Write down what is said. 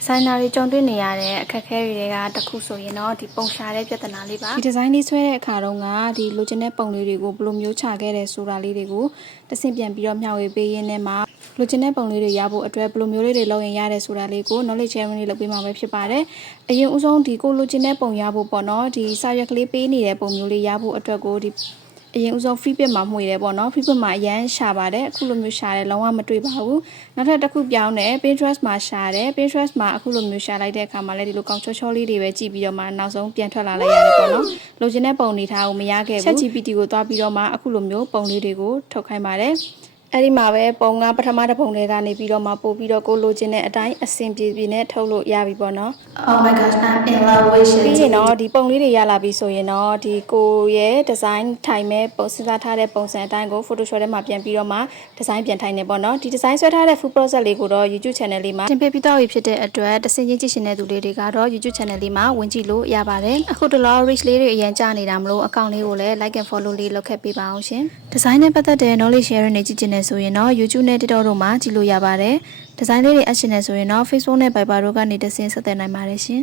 ဒီဇိုင်နာတွေကြုံတွေ့နေရတဲ့အခက်အခဲတွေကတစ်ခုဆိုရင်တော့ဒီပုံရှာတဲ့ပြဿနာလေးပါဒီဒီဇိုင်းလေးဆွဲတဲ့အခါတုန်းကဒီလိုချင်တဲ့ပုံလေးတွေကိုဘယ်လိုမျိုးချခဲ့တယ်ဆိုတာလေးတွေကိုတဆင့်ပြန်ပြီးတော့မျှဝေပေးရင်းနဲ့မှာလိုချင်တဲ့ပုံလေးတွေရဖို့အတွက်ဘယ်လိုမျိုးလေးတွေလုပ်ရင်ရတယ်ဆိုတာလေးကို knowledge sharing လေးလုပ်ပေးမှာပဲဖြစ်ပါတယ်အရင်ဦးဆုံးဒီကိုလိုချင်တဲ့ပုံရဖို့ပေါ့နော်ဒီစာရွက်ကလေးပေးနေတဲ့ပုံမျိုးလေးရဖို့အတွက်ကိုဒီ အရင်ဦးဆုံး feedback မှာမှွေတယ်ပေါ့နော် feedback မှာအရန်ရှာပါတယ်အခုလိုမျိုးရှာတယ်လုံးဝမတွေ့ပါဘူးနောက်ထပ်တစ်ခုပြောင်းတယ် Pinterest မှာရှာတယ် Pinterest မှာအခုလိုမျိုးရှာလိုက်တဲ့အခါမှာလည်းဒီလိုကောင်းချောချောလေးတွေပဲကြည့်ပြီးတော့မှနောက်ဆုံးပြန်ထွက်လာလိုက်ရတယ်ပေါ့နော်လိုချင်တဲ့ပုံတွေထားကိုမရခဲ့ဘူး ChatGPT ကိုသွားပြီးတော့မှအခုလိုမျိုးပုံလေးတွေကိုထုတ်ခိုင်းပါတယ် အဲ့ဒီမှာပဲပုံကပထမတစ်ပုံတွေကနေပြီးတော့မှပို့ပြီးတော့ကိုလိုချင်တဲ့အတိုင်းအဆင်ပြေပြေနဲ့ထုတ်လို့ရပြီပေါ့နော် Oh my gosh, I'm in love with ပြီး it. ရင်တော့ဒီပုံလေးတွေရလာပြီဆိုရင်တော့ဒီကိုရဲ့ဒီဇိုင်းထိုင်မဲ့ပုံစဉ်းစားထားတဲ့ပုံစံအတိုင်းကို Photoshop ထဲမှာပြန်ပြီးတော့မှဒီဇိုင်းပြန်ထိုင်နေပေါ့နော်ဒီဒီဇိုင်းဆွဲထားတဲ့ full process လေးကိုတော့ YouTube channel လေးမှာတင်ပေးပြီးတော့ဖြစ်တဲ့အတွက်တစင်ချင်းကြည့်ရှင်တဲ့သူလေးတွေကတော့ YouTube channel လေးမှာဝင်ကြည့်လို့ရပါတယ်အခုတလော reach လေးတွေအရင်ကြာနေတာမလို့အကောင့်လေးကိုလည်း like and follow လေးလုပ်ခဲ့ပေးပါအောင်ရှင်ဒီဇိုင်းနဲ့ပတ်သက်တဲ့ knowledge sharing တွေကြည့်ချင်နေဆိုရင်တော့ YouTube နဲ့ TikTok တို့မှာကြည့်လို့ရပါတယ်ဒီဇိုင်းလေးတွေအပ်ရှင်နေဆိုရင်တော့ Facebook နဲ့ Viber တို့ကနေတစင်ဆက်သွယ်နိုင်ပါတယ်ရှင်